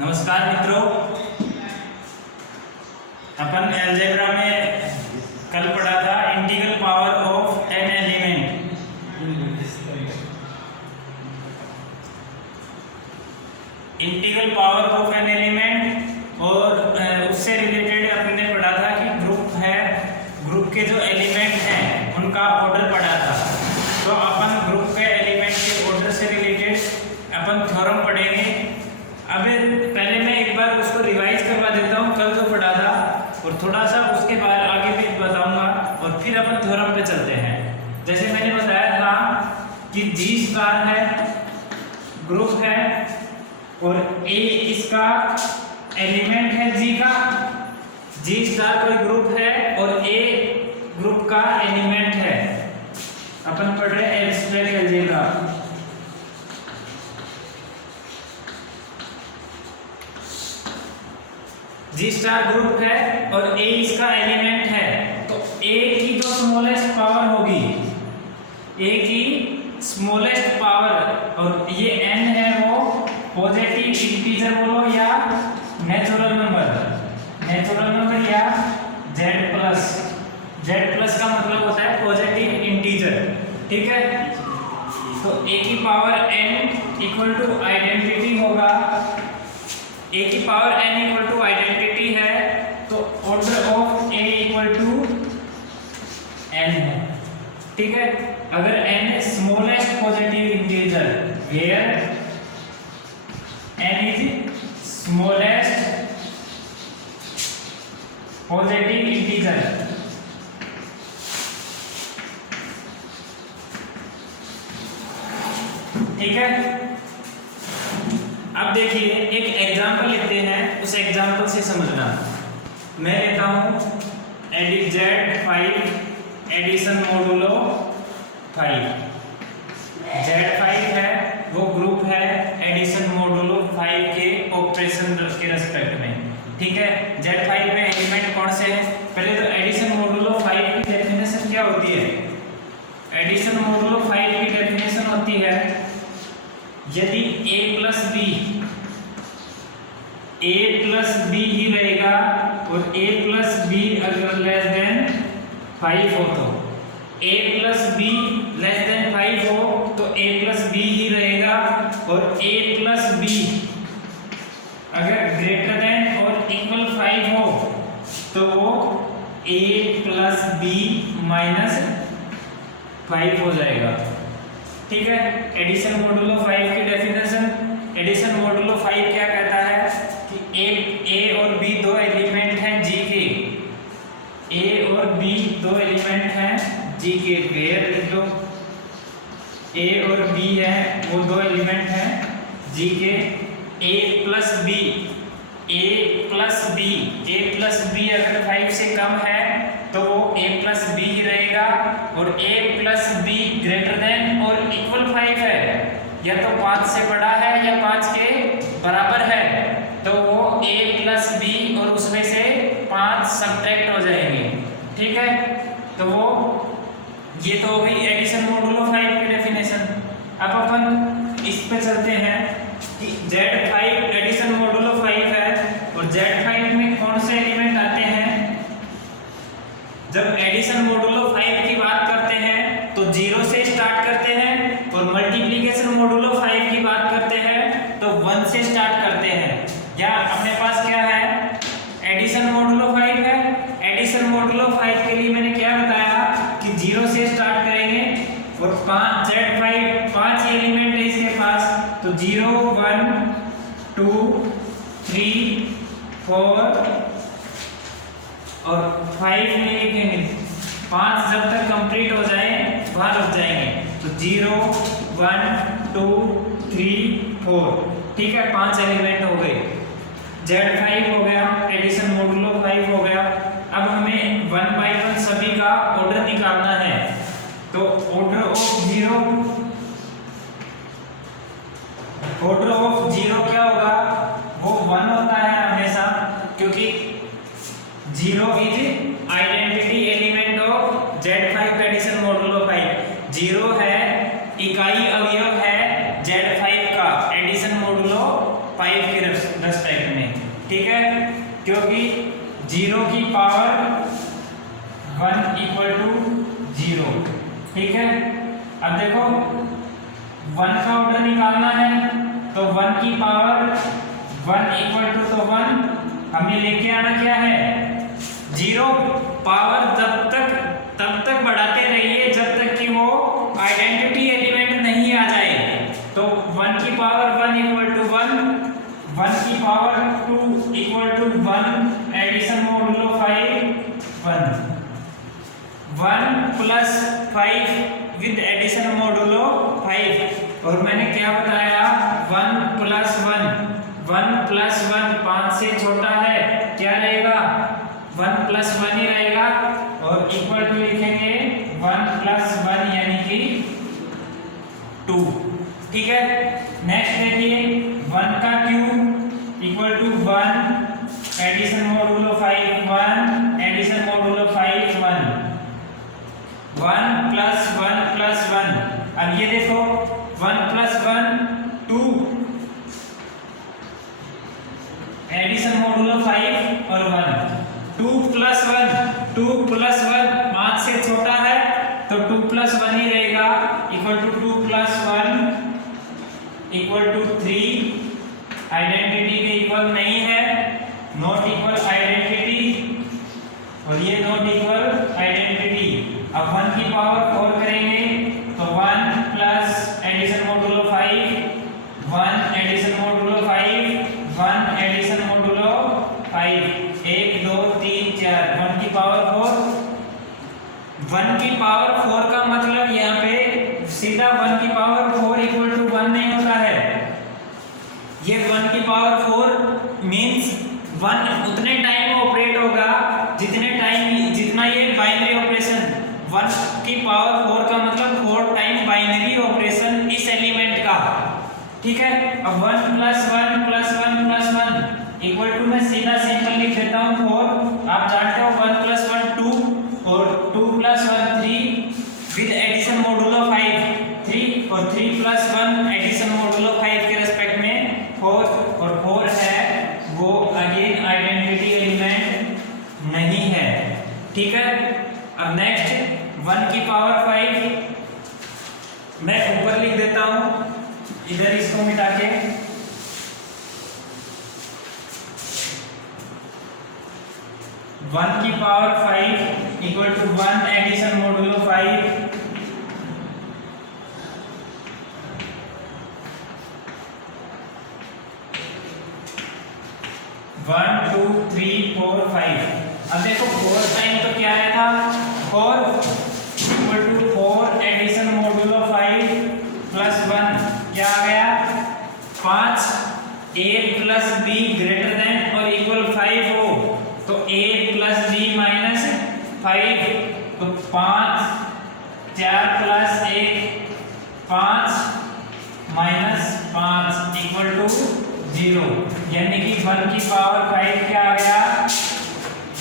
नमस्कार मित्रों, अपन अलजेब्रा में कल पढ़ा था integral power of an element. Integral power of an element और उससे रिलेटेड अपने पढ़ा था कि ग्रुप है, ग्रुप के जो एलिमेंट हैं उनका ऑर्डर पढ़ा था। तो अपन ग्रुप के एलिमेंट के ऑर्डर से रिलेटेड अपन थ्योरम पढ़ेंगे। अब पहले मैं एक बार उसको रिवाइज करवा देता हूँ, कल जो पढ़ा था, और थोड़ा सा उसके बाद आगे भी बताऊंगा और फिर अपन थ्योरम पे चलते हैं। जैसे मैंने बताया था कि जी स्टार है, ग्रुप है, और ए इसका एलिमेंट है जी का। जी स्टार कोई ग्रुप है और ए ग्रुप का एलिमेंट है। अपन पढ़ रहे हैं एब्स्ट्रैक्ट अलजेब्रा। जी स्टार ग्रुप है और ए इसका एलिमेंट है, तो ए की जो स्मॉलेस्ट पावर होगी, ए की स्मॉलेस्ट पावर, और ये एन है वो पॉजिटिव इंटीजर बोलो या नेचुरल नंबर या जेड प्लस का मतलब होता है पॉजिटिव इंटीजर, ठीक है। तो ए की power n equal to identity होगा, ए की power n equal to identity है, तो order of a equal to n है, ठीक है। अगर n smallest positive integer, where n is smallest positive integer, ठीक है। अब देखिए एक एग्जांपल लेते हैं, उस एग्जांपल से समझना। मैं लेता हूं Z5 एडिशन मोडुलो 5। Z5 है वो ग्रुप है एडिशन मोडुलो 5 के ऑपरेशन के रेस्पेक्ट में, ठीक है। Z5 में एलिमेंट कौन से हैं? पहले तो एडिशन मोडुलो 5 की डेफिनेशन क्या होती है? एडिशन मोडुलो 5 की डेफिनेशन होती है यदि a प्लस बी ही रहेगा और a प्लस बी अगर लेस देन 5 हो, तो a plus be less than 5 हो तो a प्लस बी ही रहेगा, और a प्लस बी अगर ग्रेटर देन और इक्वल 5 हो तो वो a प्लस बी माइनस 5 हो जाएगा, ठीक है। एडिशन मोडुलो 5 की डेफिनेशन, एडिशन मोडुलो 5 क्या कहता है कि ए और बी दो एलिमेंट हैं जी के, ए और बी दो एलिमेंट हैं जी के, वेयर लिख लो ए और बी है वो दो एलिमेंट हैं जी के। ए प्लस बी अगर 5 से कम है तो वो a प्लस बी ही रहेगा, और a plus be greater than और इक्वल 5 है, या तो 5 से बड़ा है या 5 के बराबर है, तो वो a प्लस बी और उसमें से 5 सब्ट्रैक्ट हो जाएंगे, ठीक है। तो वो ये तो हो गई एडिशन मोडुलो 5 की डेफिनेशन। अब अपन इस पे चलते हैं कि Z5 एडिशन मोडुलो 5 है, और Z5 में कौन से एलिमेंट आते हैं? जब एडिशन मोडुलो 5 की बात करते हैं तो 0 से स्टार्ट करते हैं, और मल्टीप्लिकेशन मोडुलो 5 की बात करते हैं तो 1 से स्टार्ट करते हैं। या अपने पास क्या है? एडिशन मोडुलो 5 है। एडिशन मोडुलो 5 के लिए मैंने क्या बताया कि 0 से स्टार्ट करेंगे, और Z5 5 एलिमेंट है इसके पास, तो 0 1 2 3 4 और 5 में लिखेंगे। 5 जब तक कंप्लीट हो जाए वहां रुक जाएंगे, तो 0 1 2 3 4, ठीक है। 5 एलिमेंट हो गए, Z5 हो गया, एडिशन मोडुलो 5 हो गया। अब हमें 1 बाय 1 सभी का ऑर्डर निकालना है, तो ऑर्डर ऑफ 0 क्या होगा? वो 1 होता है हमेशा, क्योंकि 0 is identity element of Z5 addition modulo 5। 0 है इकाई अवयव है Z5 का एडिशन मोडुलो 5 के रेस्पेक्ट में, ठीक है, क्योंकि 0 की पावर 1 इक्वल टू 0, ठीक है। अब देखो 1 का ऑर्डर निकालना है तो 1 की पावर 1 इक्वल टू तो 1 हमें लेके आना क्या है 0, पावर तब तक बढ़ाते रहिए जब तक कि वो आइडेंटिटी एलिमेंट नहीं आ जाए। तो 1 की पावर 1 इक्वल टू 1, 1 की power 2 equal to 1, addition modulo 5 1 plus 5 with addition modulo 5। और मैंने क्या बताया 1 प्लस 1 5 से छोटा है, क्या रहेगा 1 प्लस 1 ही रहेगा, और इक्वल टू लिखेंगे 1 प्लस 1 यानी कि 2, ठीक है। नेक्स्ट देखिए 1 का cube equal to 1 addition modulo 5 1 addition modulo 5 1 plus 1। अब ये देखो 1 प्लस 1 2 एडिशन मोडुलो 5 और 1 2 प्लस 1 5 से छोटा है तो 2 प्लस 1 ही रहेगा, equal to 2 plus 1 equal to 3। Identity के इक्वल नहीं है, नॉट इक्वल आइडेंटिटी, और ये नॉट इक्वल आइडेंटिटी। अब 1 की पावर 4 करेंगे तो 1 plus addition modulo 5 1 addition modulo 5 1 addition modulo 5 1 2 3 4 1 की पावर 4। 1 की पावर 4 का मतलब यहाँ पे सीधा 1 की पावर 4 इक्वल टू 1 नहीं होता है, ये 1 की पावर 4 मींस 1 उतने टाइम ऑपरेट होगा जितना ये बाइनरी ऑपरेशन। 1 की पावर 4 का मतलब 4 टाइम बाइनरी ऑपरेशन इस एलिमेंट का, ठीक है। अब 1 प्लस 1 इक्वल टू मैं सीधा सिंपल लिख देता हूँ 4। आप जानते हो 1 प्लस 1 2 और 2 प्लस 1 3 विद एडिशन मोडुलो 5 3 और 3 प्लस 1 एडिशन मोडुलो 5 के रेस्पेक्ट में 4 और 4 है वो अगेन आइडेंटिटी एलिमेंट नहीं है, ठीक है। अब नेक्स्ट 1 की पावर 5 मैं ऊपर लिख देता हूँ, इधर इसको मिटा के 1 की power 5 equal to 1 addition modulo 5 1 2 3 4 5। अब देखो 4 टाइम तो क्या आया था 4 equal to 4 addition modulo 5 plus 1 क्या आ गया 5। a plus b greater than और इक्वल 5 हो तो a प्लस b माइनस 5 तो 5 4 प्लस 1 5 माइनस 5 इक्वल टू 0, यानी कि 1 की पावर 5 क्या आ गया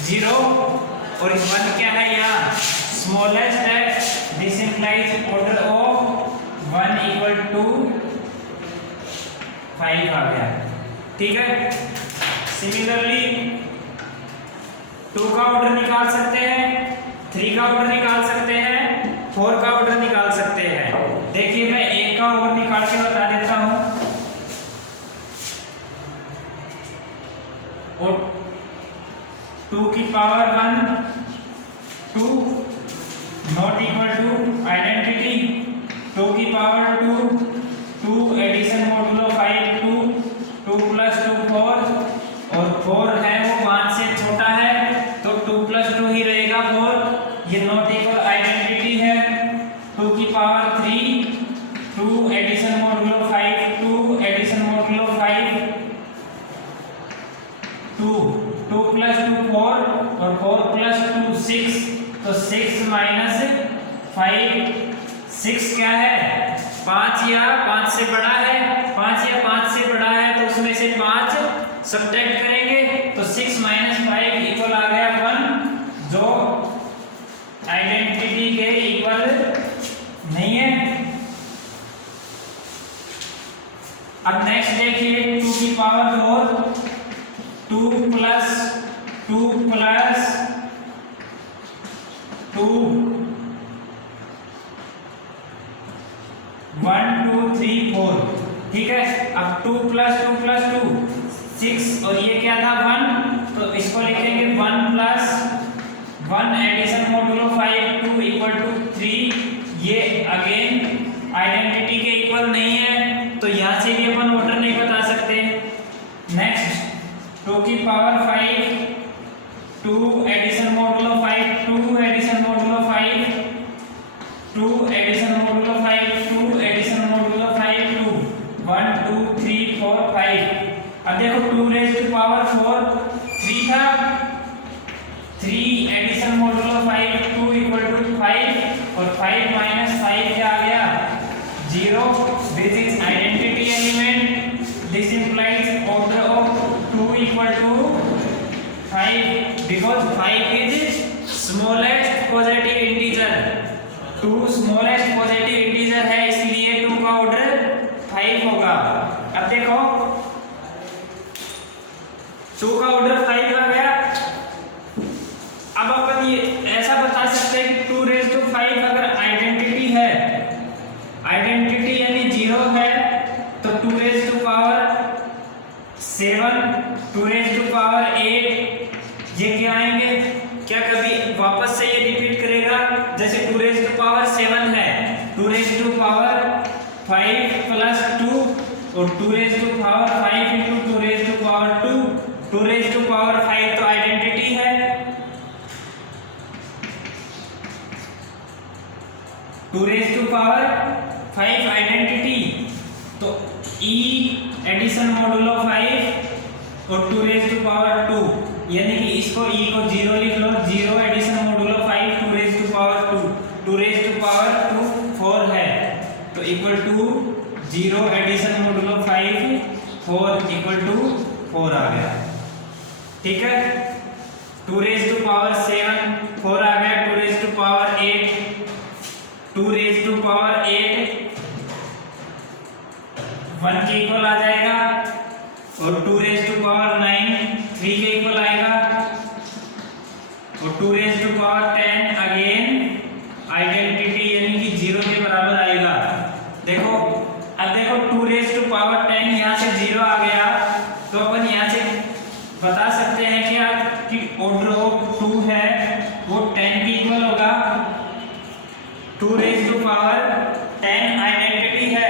0 और 1 क्या है यहाँ स्मॉलेस्ट है, this implies order of 1 equal to 5 आ गया, ठीक है। सिमिलरली 2 का ऑर्डर निकाल सकते हैं, 3 का ऑर्डर निकाल सकते हैं, 4 का ऑर्डर निकाल सकते हैं। देखिए मैं 1 का ऑर्डर निकाल के बता देता हूं, और 2 की power 1 2 not equal to identity, 2 की पावर 2 एडिशन मोडुलो 5 2 प्लस 2 4 और 4 है वो 5 से छोटा है तो 2 प्लस 2 ही रहेगा 4, ये नॉट इक्वल आइडेंटिटी है। 2 की power 3 2 addition modulo 5 2 addition modulo 5 2 plus 2 4 और 4 प्लस 2 6 तो 6 माइनस 5 6 क्या है 5 या 5 से बड़ा है, 5 या 5 से बड़ा है तो उसमें से 5 सब्ट्रैक्ट करेंगे तो 6 माइनस 5 इक्वल आ गया 1, जो आइडेंटिटी के इक्वल नहीं है। अब नेक्स्ट देखिए 2 की पावर 4 2 प्लस 2 प्लस 2 1 2 3 4। ठीक है, अब 2 प्लस 2 प्लस 2 6 और ये क्या था 1, तो इसको लिखेंगे 1 plus 1 addition modulo 5 2 equal to 3। ये अगेन आइडेंटिटी के इक्वल नहीं है, तो यहाँ से भी अपन ऑर्डर नहीं बता सकते। नेक्स्ट 2 की power 5 2 addition modulo 5 2 addition modulo 5 2 addition modulo 5 2 addition modulo 5 2 1 2 3 4 5। अब देखो 2 रेज़ टू पावर 4 3 था, 3 एडिशन मोडुलो 5 2 इक्वल टू 5 और 5 माइनस 5 क्या आ गया 0। This is identity element, this implies order of 2 equal to 5 because 5 is smallest positive integer. 2 smallest positive integer है, इसलिए 2 का ऑर्डर 5 होगा। अब देखो 2 का ऑर्डर 5 आ गया। अब अपन ये ऐसा बता सकते हैं कि 2 रेज़ टू 5 अगर आइडेंटिटी है, आइडेंटिटी यानी 0 है, तो 2 raise to power 7 2 raise to power 8 ये क्या आएंगे, क्या कभी वापस से ये रिपीट करेगा? जैसे 2 रेज़ टू पावर 7 है, 2 रेज़ टू पावर 5 प्लस 2 और 2 raise to power 5 into 2 raise to power 2 2 raise to power 5 तो आइडेंटिटी है, 2 रेज़ टू पावर 5 आइडेंटिटी, तो e एडिशन मोडुलो 5 और 2 रेज़ टू पावर 2 यानी कि इसको e को 0 लिख लो, 0 addition modulo 5 2 raise to power 2 2 raise to power 2 4 है, तो equal to 0 addition modulo 5 4 equal to 4 आ गया। ठीक है, 2 रेज़ टू पावर 7 4 आ गया, 2 raise to power 8 2 raise to power 8 1 के इक्वल आ जाएगा और 2 रेज़ टू पावर 9 3 के इक्वल आएगा और 2 raise to power 10 again identity यानी कि 0 के बराबर आएगा। देखो अब देखो 2 रेज़ टू पावर 10 यहाँ से 0 आ गया, तो अपन यहाँ से बता सकते हैं क्या कि ऑर्डर ऑफ 2 है वो 10 के इक्वल होगा। 2 रेज़ टू पावर 10 आइडेंटिटी है,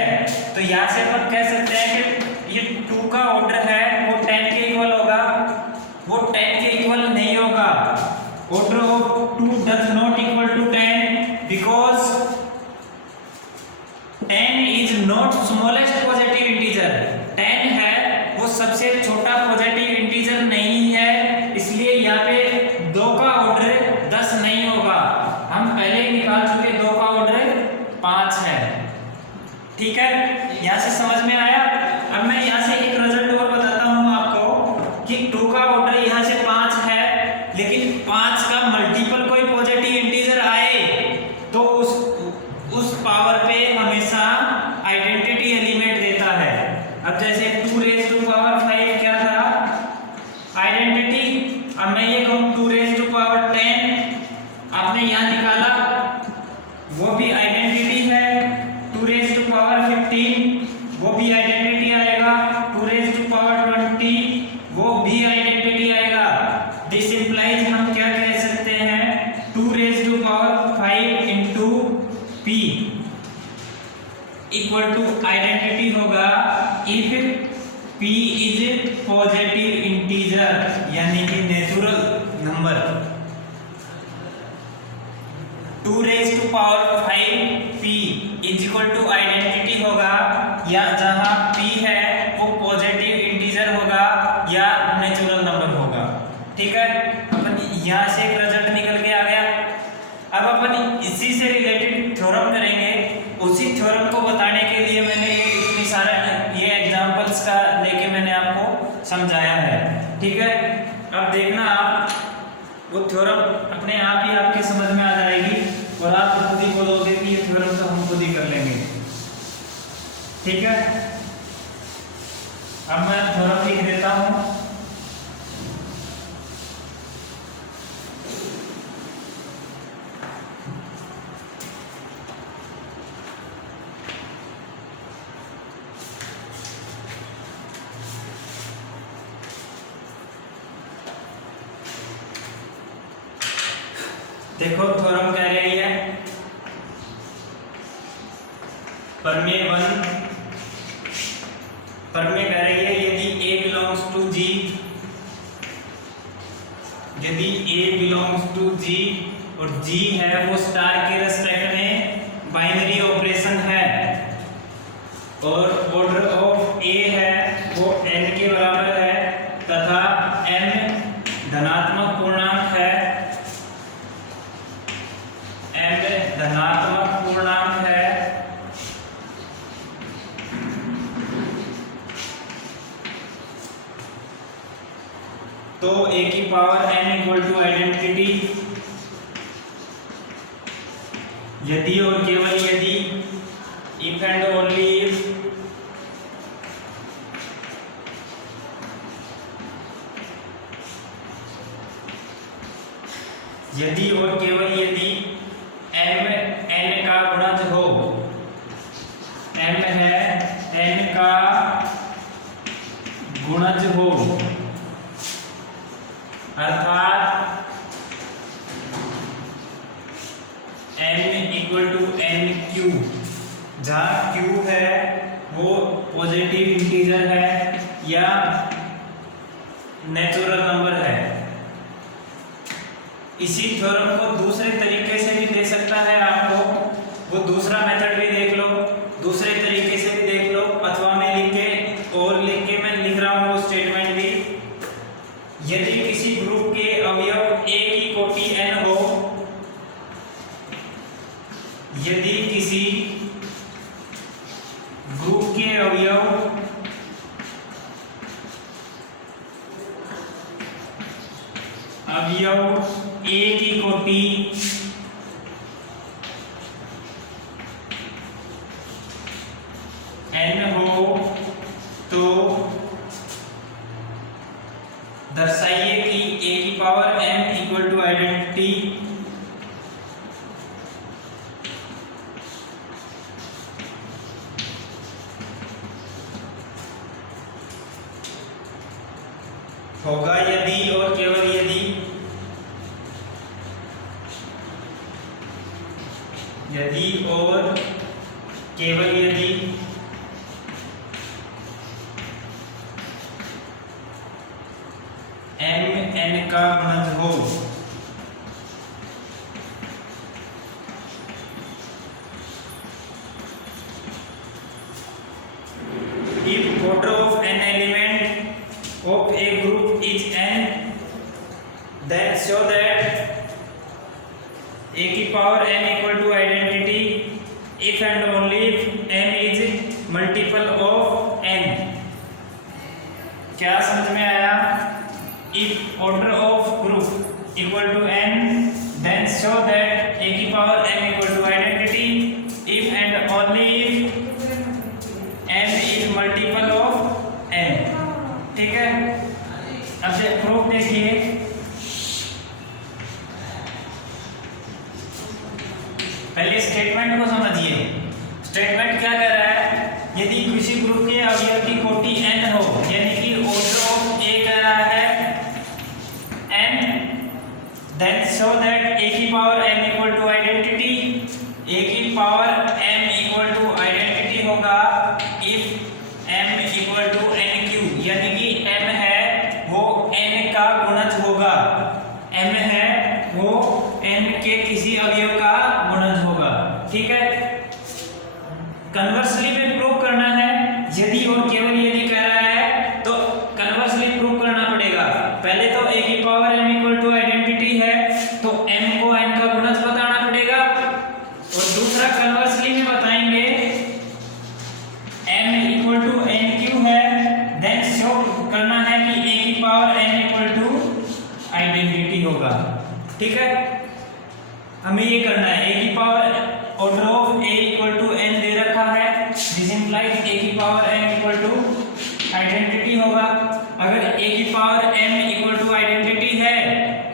तो यहाँ से अपन कह सकते हैं कि ये 2 का ऑर्डर है वो 10 के इक्वल होगा, वो 10 के इक्वल नहीं होगा। Order of 2 does not equal to 10 because 10 is not smallest positive integer. 10 है वो सबसे छोटा पॉजिटिव इंटीजर नहीं है, इसलिए यहाँ पे 2 का ऑर्डर 10 नहीं होगा। हम पहले ही निकाल चुके 2 का ऑर्डर 5 है। ठीक है, यहाँ से समझ में आया। अब मैं यहाँ से एक रिजल्ट और बताता हूँ आपको कि 2 का ऑर्डर यहाँ से 5 है, लेकिन 5 का मल्टीपल कोई पॉजिटिव इंटीजर आए तो उस पावर पे हमेशा आइडेंटिटी एलिमेंट देता है। अब जैसे 2 रेज़ टू पावर 5 क्या था आइडेंटिटी, अब मैं ये कहूँ 2 रेज़ टू पावर 10 आपने यहाँ निकाला वो भी आइडेंटिटी है। 2 रेज़ टू पावर 15 वो भी आइडेंटिटी आएगा, 2 रेज़ टू पावर 20 वो भी आइडेंटिटी आएगा। दिस इंप्लाइज हम क्या कह सकते हैं 2 raise to power 5 into p equal to identity होगा if p is positive integer यानी कि natural number. 2 raise to power 5 p is equal to identity होगा या जहां p है वो पॉजिटिव इंटीजर होगा या नेचुरल नंबर होगा। ठीक है, अपन यहाँ से एक रिजल्ट निकल के आ गया। अब अपन इसी से रिलेटेड थ्योरम करेंगे। उसी थ्योरम को बताने के लिए मैंने इतनी सारा ये एग्जांपल्स का लेके मैंने आपको समझाया है। ठीक है, अब देखना आप वो थ्योरम अपने आप ही आपके समझ में आ जाएगी और आप खुद ही बोलोगे कि ये थ्योरम तो हम खुद ही कर लेंगे। ठीक है, अब मैं थ्योरम लिख देता हूं। देखो थ्योरम कह रही है प्रमेय कह रही है यदि A belongs to G, यदि A belongs to G और G है वो स्टार के रेस्पेक्ट में बाइनरी ऑपरेशन है और ऑर्डर ऑफ A है वो n के बराबर है तथा n धनात्मक पूर्णांक है, तो A की power n equal to identity यदि और केवल यदि इफ एंड ओनली इफ यदि और केवल यदि m n का गुणज हो, m है n का गुणज हो अर्थात n equal to n q, जहाँ q है वो पॉजिटिव इंटीजर है या नेचुरल नंबर है। इसी थ्योरम को दूसरे तरीके से भी दे सकता है आपको, वो दूसरा मेथड भी देख लो, दूसरे तरीके से भी देख लो, अथवा मैं लिख के मैं लिख रहा हूँ वो स्टेटमेंट भी। यदि किसी ग्रुप के अवयव A की कोटि n हो, यदि किसी ग्रुप के अवयव A की कोटि n हो तो दर्शाइए कि A की power n equal to identity होगा यदि और केवल यदि और केवल यदि m n का गुणज हो। If order of n element of a group is n, then show that A की power n equal to identity if and only if n is multiple of n। क्या समझ में आया? If order of group equal to n, then show that A की power n equal to identity if and only if n is multiple of n। ठीक है, अब से proof देखिए। पहले स्टेटमेंट को समझिए। स्टेटमेंट क्या कह रहा है? यदि किसी ग्रुप के अवयव की कोटि n हो, यानी कि ऑर्डर ऑफ A कह रहा है n, then show that A की power m equal to identity, A की power m equal to identity होगा if m equal to n Q, यानी कि m है वो n का गुणज होगा, m है वो n के किसी अवयव का गुणज होगा। ठीक है, कन्वर्सली में प्रूव करना है। यदि और केवल यदि कह रहा है तो कन्वर्सली प्रूव करना पड़ेगा। पहले तो A की power m equal to identity है तो m को n का गुणज बताना पड़ेगा, और दूसरा कन्वर्सली में बताएंगे m equal to n q है, देन शो करना है कि A की power n equal to identity होगा। ठीक है, हमें ये करना है। A की power order of A equal to n दे रखा है, दिस इंप्लाइज A की power n equal to identity अगर a की power m equal to identity है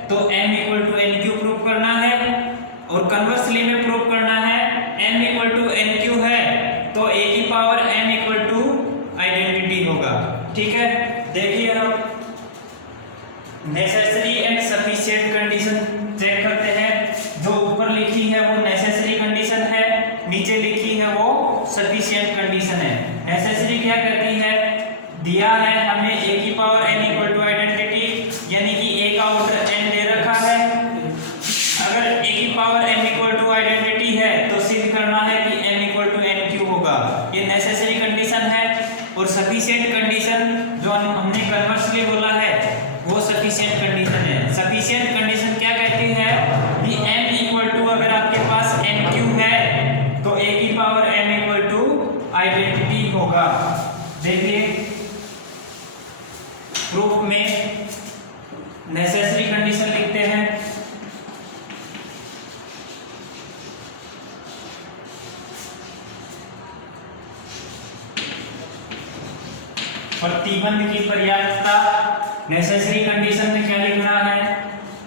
तो m equal to n q prove करना है, और कन्वर्सली में प्रूव करना है m equal to n q है तो a की power m equal to identity होगा। ठीक है, देखिए हम necessary and sufficient condition check करते हैं। जो ऊपर लिखी है वो नेसेसरी कंडीशन है, नीचे लिखी है वो सफिशिएंट कंडीशन है। नेसेसरी क्या कहती है, दिया है हमें a की power n equal to identity, यानी कि a का ऑर्डर n दे रखा है। अगर a की power m equal to identity है तो सिद्ध करना है कि m equal to n q होगा, ये नेसेसरी कंडीशन है। और सफिशिएंट कंडीशन जो हमने कन्वर्सली बोला है वो सफिशिएंट कंडीशन है। सफिशिएंट कंडीशन क्या कहती है कि m इक्वल टू अगर आपके पास n क्यू है तो a की power m equal to identity होगा। देखिए प्रूफ में नेसेसरी कंडीशन लिखते हैं। प्रतिबंध की पर्याप्तता, नेसेसरी कंडीशन में क्या लिखना है,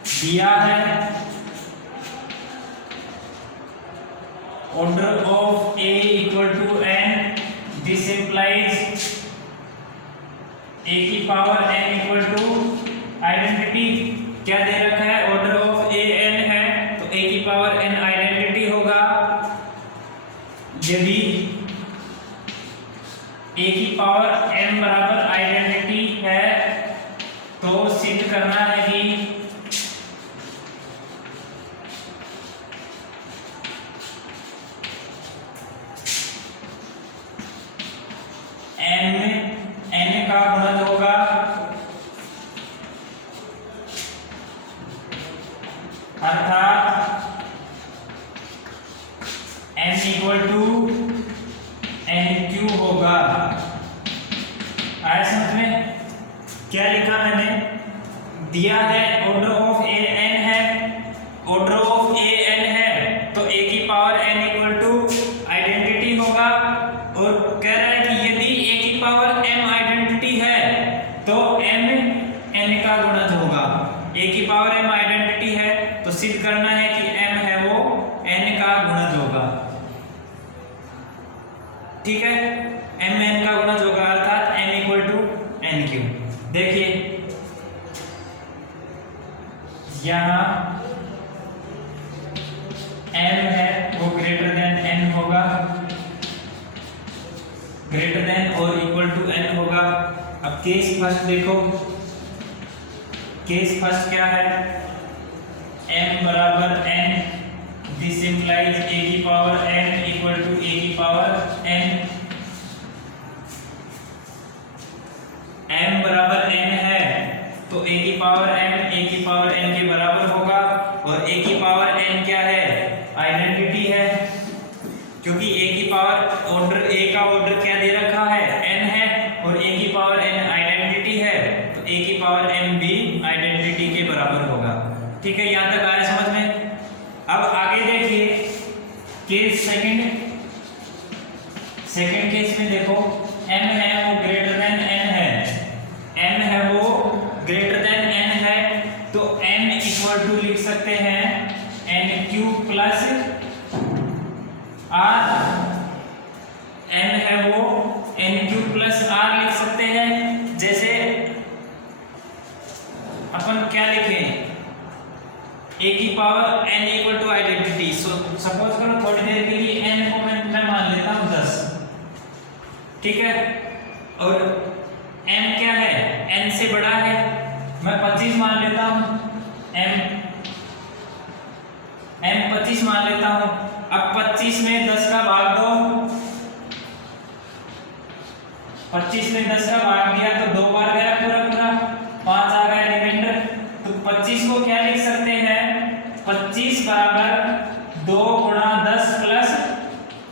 दिया है order of a equal to n, this implies a की power n equal to identity. क्या दे रखा है, ऑर्डर ऑफ a n है तो a की पावर n आइडेंटिटी होगा। यदि a की पावर m बराबर आइडेंटिटी है तो सिद्ध करना है कि n का गुणज होगा अर्थात n equal to n q होगा। आया समझ में? क्या लिखा मैंने, दिया है ऑर्डर ऑफ a n है, ऑर्डर ऑफ a n है तो a की power n equal to identity होगा। और कह रहा है कि यदि a की पावर m आइडेंटिटी है तो m n का गुणज होगा। a की पावर m आइडेंटिटी है तो सिद्ध करना है कि m है वो n का गुणज होगा। ठीक है, m n का गुणज होगा अर्थात m equal to n q. देखिए यहाँ m है वो ग्रेटर देन n होगा, ग्रेटर देन और इक्वल टू n होगा। अब केस फर्स्ट देखो, केस फर्स्ट क्या है, m बराबर n, दिस इंप्लाइज a की power n equal to a की पावर n। m बराबर n है तो a की पावर m a की पावर n के बराबर होगा। और a की पावर n क्या है, आइडेंटिटी है, क्योंकि a की पावर ऑर्डर a का ऑर्डर क्या दे रखा है, n है, और a की पावर n आइडेंटिटी है तो a की पावर n भी आइडेंटिटी के बराबर होगा। ठीक है, यहाँ तक आया समझ में? अब आगे देखिए केस सेकंड केस में देखो, m है वो ग्रेटर देन n है, m है वो ग्रेटर देन n है तो m इक्वल टू लिख सकते हैं n q plus r, n है वो n क्यू प्लस r लिख सकते हैं। जैसे अपन क्या लिखें, a की power n equal to identity, suppose करो थोड़ी देर के लिए n को मैं मान लेता हूं 10। ठीक है, और m क्या है, n से बड़ा है, मैं 25 मान लेता हूं, m 25 मान लेता हूं। अब 25 में 10 का भाग दो, 25 में 10 का भाग दिया तो 2 बार गया पूरा पूरा, 5 आ गया रिमाइंडर। तो 25 को क्या लिख सकते हैं, 25 बराबर 2 गुणा 10 प्लस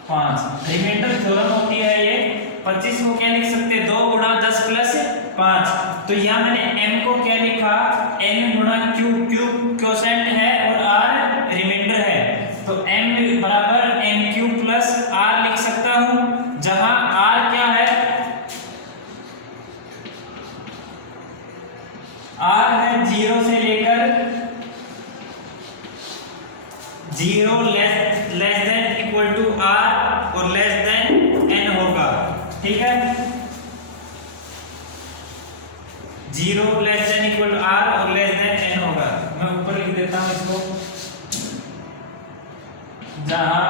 5, रिमाइंडर थ्योरम होती है ये। 25 को क्या लिख सकते हैं, 2 गुणा 10 प्लस 5। तो यहाँ मैंने m को क्या लिखा, n गुणा q, q क्वोशेंट है और r रिमाइंडर है, तो m बराबर n क्यू प्लस r लिख सकता हूं, जहां r क्या है, r है 0 से लेकर 0 less than equal to r और लेस देन n होगा, ठीक है। 0 less than equal to r और लेस देन n होगा। मैं ऊपर लिख देता हूं इसको, जहां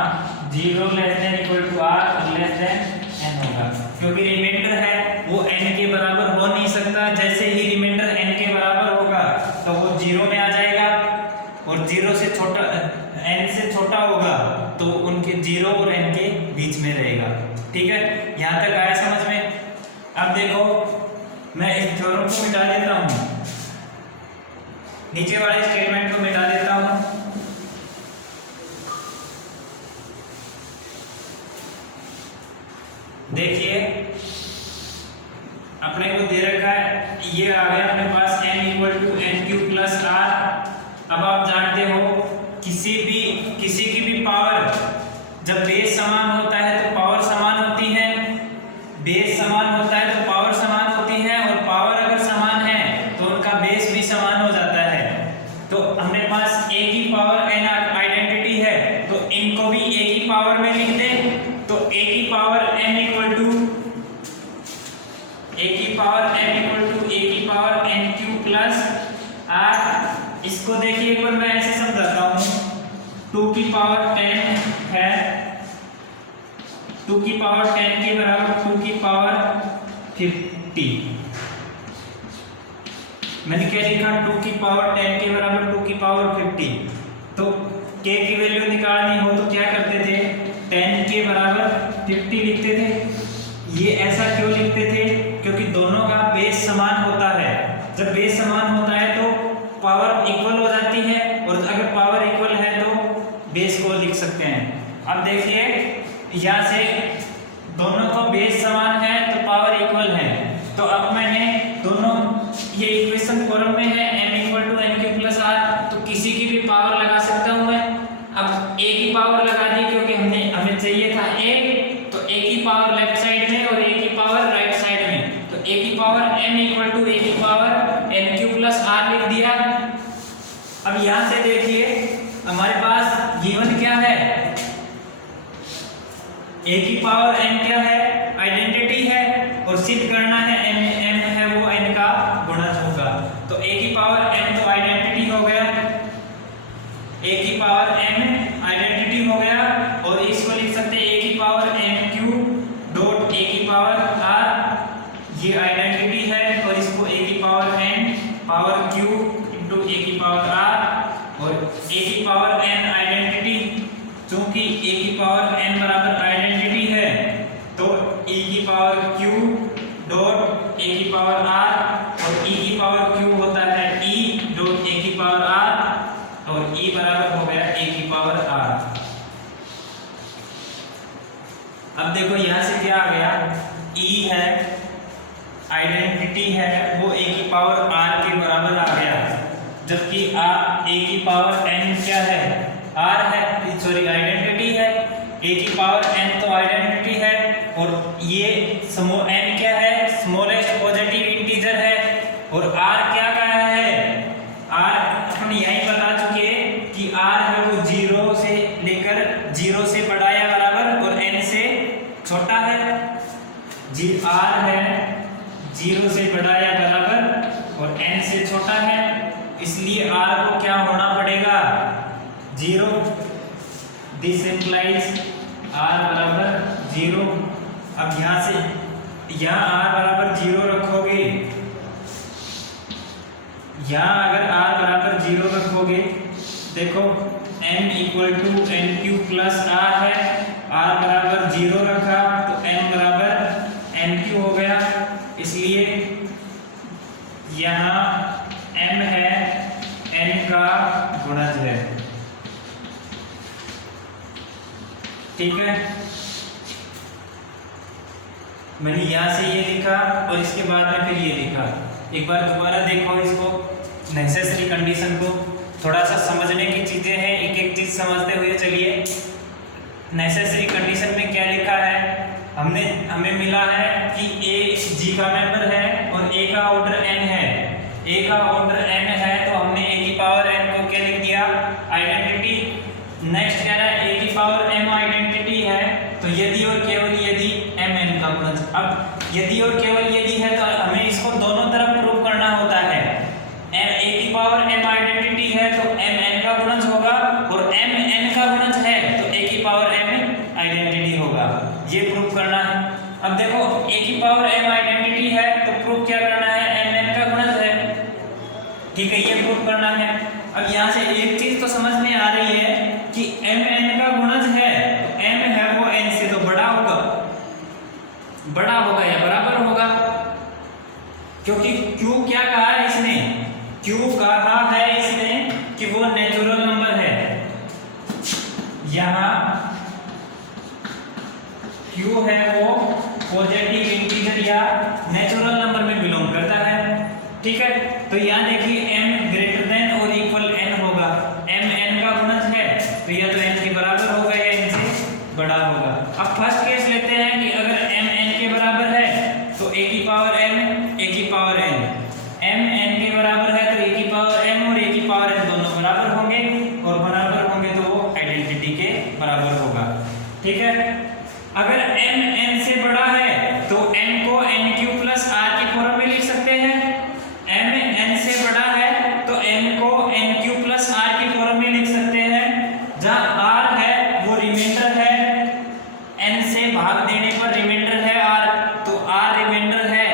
0 less than equal to r और लेस देन n होगा, क्योंकि रिमाइंडर है वो n के बराबर हो नहीं सकता। जैसे ही रिमाइंडर n के बराबर होगा तो वो 0 में आ जाएगा, और 0 से छोटा n से छोटा होगा तो उनके 0 और n के बीच में रहेगा, ठीक है। यहां तक आया समझ में। अब देखो मैं इस थ्योरम को मिटा देता हूं, नीचे वाले स्टेटमेंट को मिटा देता हूं। देखिए अपने को दे रखा है, ये आ गया अपने पास n equal to n q plus r. अब आप जानते हो किसी की भी पावर, जब बेस समान होता है तो पावर समान होती है, बेस समान होता है तो पावर समान होती है, और पावर अगर समान है तो उनका बेस भी समान हो जाता है। तो हमने पास a की पावर n आइडेंटिटी है, तो इनको भी a की पावर में लिख दें। तो a की power n equal to n q plus r। इसको देखिए एक बार मैं ऐसे समझाता हूँ, 2 की पावर 10 है, 2 की पावर 10 के बराबर 2 की पावर 50। मैंने क्या लिखा, 2 की पावर 10 के बराबर 2 की पावर 50। तो k की वैल्यू निकालनी हो तो क्या करते थे, 10 के बराबर 50 लिखते थे। ये ऐसा क्यों लिखते थे, क्योंकि दोनों का बेस समान होता है। जब बेस समान होता है तो पावर इक्वल हो जाती है, और अगर पावर इक्वल है तो बेस को लिख सकते हैं। अब देखिए यहाँ से दोनों को बेस समान है तो पावर इक्वल है, तो अब मैंने दोनों ये इक्वेशन फॉर्म में है m equal to n q plus r, तो किसी की भी पावर लगा सकता हूँ मैं। अब a की पावर लगा दी, क्योंकि हमें चाहिए था a, तो a की पावर लेफ्ट साइड में और a की पावर राइट साइड में, तो a की power m equal to a की power n q plus r लिख दिया। अब यहां से देखिए हमारे पास गिवन क्या है, a की पावर n क्या है, आइडेंटिटी है, और सिद्ध करना है m है वो n का गुणज होगा। तो a की पावर n तो आइडेंटिटी हो गया, a की पावर m आइडेंटिटी हो गया, और इसको लिख सकते हैं a की power m Q dot a की पावर r, ये आइडेंटिटी है, और इसको a की power n power q into a की पावर r, और a की पावर n आइडेंटिटी, चूंकि a की पावर n बराबर आइडेंटिटी है तो e की पावर q डॉट a की पावर r, और e की पावर q होता है e डॉट a की पावर r, और e बराबर हो गया a की पावर r। अब देखो यहां से क्या आ गया, e है आइडेंटिटी है वो a की पावर r के बराबर आ गया, जबकि a की पावर n क्या है, r है, सॉरी आइडेंटिटी है। a की पावर n तो आइडेंटिटी है, और ये n क्या है, स्मॉलेस्ट पॉजिटिव इंटीजर है, और r क्या कहा है, r अपन यही बता चुके कि r है वो 0 से लेकर 0 से बड़ा या बराबर और n से छोटा है। r है 0 से बड़ा या बराबर और n से छोटा है, इसलिए r को क्या होना पड़ेगा, 0। दिस इंप्लाइज r बराबर 0। अब यहाँ से यहाँ r बराबर 0 रखोगे, यहाँ अगर r बराबर 0 रखोगे, देखो m equal to n q plus r है, r बराबर 0 रखा तो m बराबर एन क्यू हो गया, इसलिए यहाँ m है n का गुणज है, ठीक है। मैंने यहाँ से ये लिखा और इसके बाद में फिर ये लिखा। एक बार दोबारा देखो इसको, नेसेसरी कंडीशन को, थोड़ा सा समझने की चीजें हैं, एक एक चीज समझते हुए चलिए। नेसेसरी कंडीशन में क्या लिखा है, हमें मिला है कि a g का मेंबर है और a का ऑर्डर n है, a का करना है। अब यहाँ से एक चीज तो समझ में आ रही है कि mn का गुणज है, तो m है वो n से तो बड़ा होगा या बराबर होगा, क्योंकि q क्या कहा है इसने, q कहा है इसने कि वो नेचुरल नंबर है। यहाँ q है वो पॉजिटिव इंटीजर या नेचुरल नंबर में बिलोंग करता है, ठीक है। तो यहाँ देखिए m ग्रेटर देन और इक्वल n होगा, m n का गुणज है तो या तो n के बराबर होगा या n से बड़ा होगा। अब फर्स्ट केस लेते हैं कि अगर m n के बराबर है तो a की पावर m a की पावर n, m n के बराबर है तो a की पावर m और a की पावर n दोनों बराबर होंगे, और बराबर होंगे तो वो आइडेंटिटी के बराबर होगा, ठीक है। अगर m n से बड़ा है तो n को nq प्लस r की फॉर्म में लिख सकते हैं, m n से बड़ा है तो n को nq प्लस r की फॉर्म में लिख सकते हैं, जहां r है वो रिमाइंडर है, n से भाग देने पर रिमाइंडर है r, तो r रिमाइंडर है,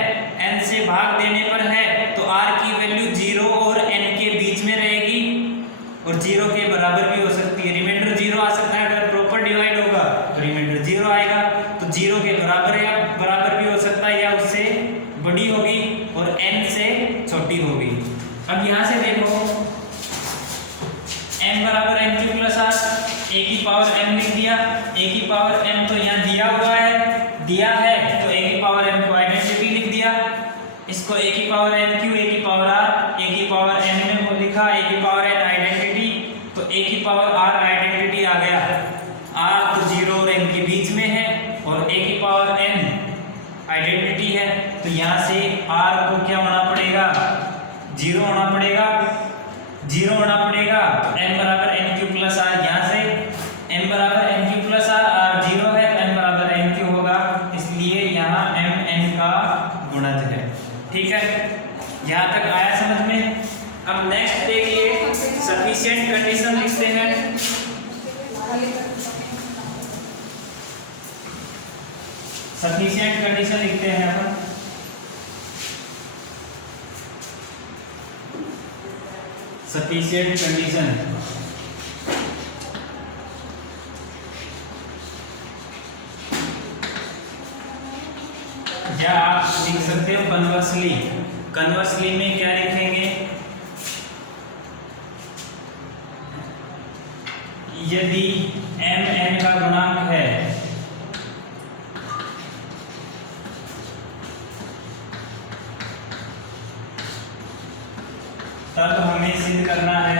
n से भाग देने पर है तो r की वैल्यू 0 और n के बीच में रहेगी और 0 के बराबर भी हो सकती है, रिमाइंडर 0 आ सकता है, अगर प्रॉपर डिवाइड होगा तो रिमाइंडर 0 आएगा, तो 0 के बराबर या बराबर भी हो सकता है या उससे बड़ी होगी और n से छोटी होगी। अब यहाँ से देखो m बराबर nq प्लस r, a की पावर m लिख दिया, a की पावर m तो यहाँ दिया हुआ है तो a की पावर m को आइडेंटिटी लिख दिया, इसको a की पावर nq a की पावर r, a की पावर n में वो लिखा, a की पावर n आइडेंटिटी, तो a की पावर r आइडेंटिटी आ गया, r तो 0 और n के बीच में है और a की पावर n आइडेंटिटी है, तो यहाँ से r को क्या होना पड़ेगा, 0 होना पड़ेगा, 0 होना पड़ेगा, तो m बराबर nq प्लस r, यहाँ से m बराबर nq प्लस r, r 0 है तो m बराबर nq होगा, इसलिए यहाँ m n का गुणज है, ठीक है। यहाँ तक आया समझ में। अब नेक्स्ट देखिए सफिशिएंट कंडीशन लिखते हैं। सफिशिएंट कंडीशन लिखते हैं अपन, सफिशिएंट कंडीशन या आप लिख सकते हो कन्वर्सली, कन्वर्सली में क्या लिखेंगे, यदि m n का गुणांक है तब हमें सिद्ध करना है